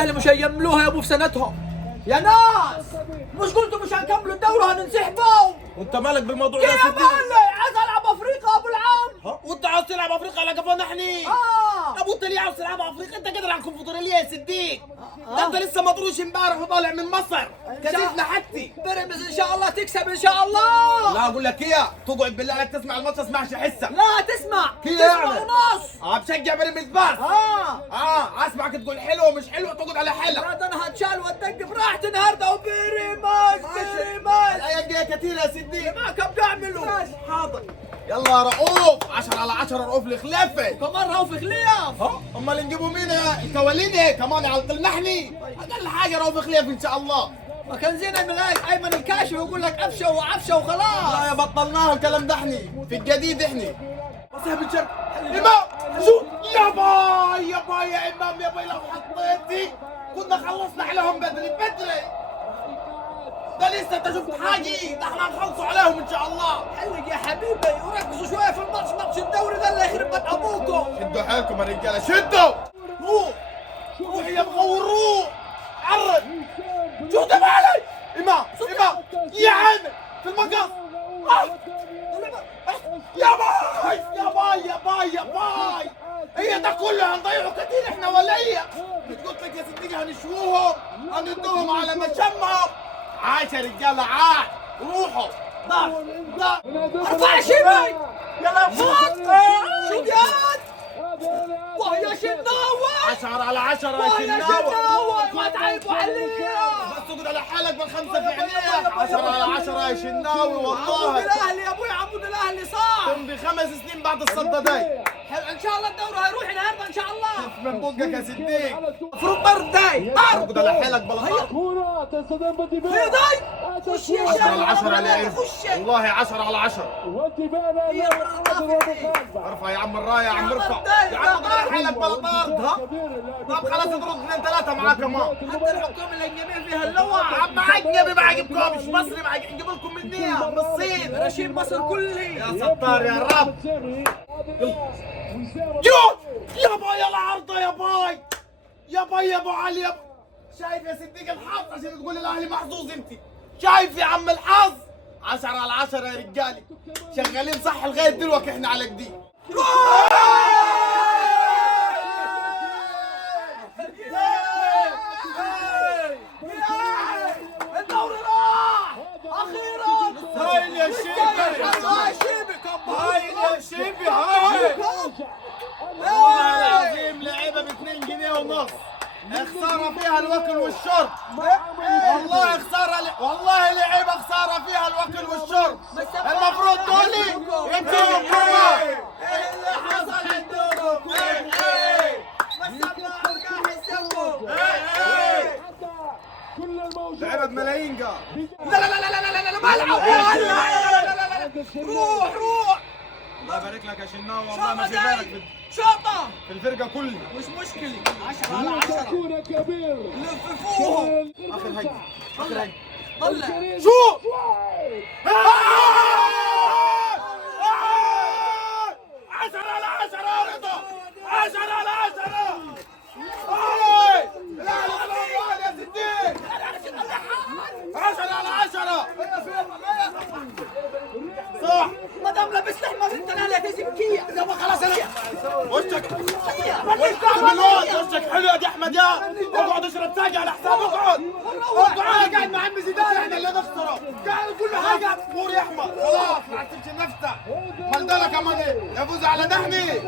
الاهلي مش هيملوها يا ابو في سنتهم. يا ناس مش قلتوا مش هنكملوا الدورة هننسحبوا؟ وانت مالك بالموضوع ده يا يا صديق؟ معلم عايز العب افريقيا ابو العم. وانت عاوز تلعب افريقيا على قفانا احنا؟ طب وانت ليه عاوز تلعب افريقيا؟ انت قادر على الكونفدراليه يا صديق. ده انت لسه مطروش امبارح وطالع من مصر كسيفنا حتي. بيراميدز ان شاء الله تكسب ان شاء الله. لا اقول لك ايه، تقعد بالله عليك تسمع الماتش ما تسمعش حسك. لا تسمع كده تسمع يعني. ونص. بشجع بيراميدز بس. اسمعك تقول حلو ومش حلو تقعد على حالك. ده انا هتشال واتدق براحتي النهارده وبيراميدز بيراميدز. الايام دي كتير يا صديق. معك بتعملوا حاضر. يلا يا رؤوف 10 على 10 رؤوف الخلافه. كمان رؤوف خليف. امال نجيبوا مين الكواليني كمان يعطلنا احنا؟ اقل حاجه رؤوف خليف ان شاء الله. ما كان زين من ايمن الكاشف يقول لك افشه وعفشه وخلاص. لا يا بطلناها الكلام ده احنا في الجديد احنا. صاحب الشرق امام شو يا باي يا باي يا امام يا باي لو حطيتي كنا خلصنا عليهم بدري بدري. ده لسه انت شفت حاجه؟ ده احنا هنخلصوا عليهم ان شاء الله. حلق يا حبيبي وركزوا شويه في الماتش، ماتش الدوري ده اللي يخرب بيت ابوكم. شدوا حيلكم يا رجاله شدوا. روح روح يا مغور روح عرض. شو ده مالي؟ امام امام يا عمي في المقص. يا باي يا باي يا باي يا باي. هي ده كله هنضيعه كتير احنا ولا هي؟ قلت لك يا صديقي هنشووهم هندوهم على مشمهم. عاش يا رجاله عاش. روحوا ضغط ضغط. ارفع شبي يلا فوت. شو ياد ويا شناوي 10 على 10 يا ويا شناوي. شناوي ما تعيبوا عليها. بس تقعد على حالك بالخمسه في عينيك. 10 على 10 يا شناوي عمود والله. الاهلي يا ابوي عمود الاهلي صح. كن ب5 سنين بعد الصدى دي. ان شاء الله الدوري هيروح النهارده ان شاء الله. من بقك يا صديق. المفروض طرد داي تقعد على حالك بلا طرد. هي داي خش يا 10 على 10 يا لعيب. خش والله 10 على 10. ارفع يا عم الرايه يا عم ارفع. يا عم اقعد على حالك بلا طرد. ها طب خلاص اضرب 2 3 معاك كمان. حتى الحكام الاجنبيه فيها اللوع. عم اجنبي ما عجبكمش مصري ما نجيب لكم منين من الصين. رشيد مصر كلي. يا ستار يا رب. جود يا باي العارضه يا باي يا باي يا ابو علي يا شايف يا صديق الحظ عشان تقول الاهلي محظوظ انت. شايف يا عم الحظ 10 على 10 يا رجالي. شغالين صح لغايه دلوقتي احنا على جديد. الدوري راح اخيرا. هاي يا شيبي هاي شيبي هاي يا شيبي هاي. والله العظيم لعيبه ب2 جنيه ونص. خساره فيها الوكل والشرب. والله خساره والله لعيبه خساره فيها الوكل والشرب. المفروض دولي يمشوا الحكومه. ايه اللي حصل عندكم؟ ايه بس ابناء يسووا. لعيبه بملايين قال. لا لا لا لا لا لا لا ما العب. روح روح. الله يبارك لك يا شناوي والله ما شوطة بالك جاي شوطة في الفرقه كلها. مش مشكلة 10 على 10 لففوهم. اخر هجمه اخر هجمه طلع شو 10 على 10 يا رضا 10 على 10. لا لا لا يا صديق 10 على 10 صح. ما دام لبست احمر انت لا تزكيه يابا خلاص انا وشك وشك حلو يا احمد يا اقعد اشرب ساقع على حساب اقعد. اقعد قاعد مع عم زيدان احنا اللي نخسره. قاعد كل حاجه مور يا احمد خلاص ما عرفتش نفتح. مال كمان يفوز على دحمي.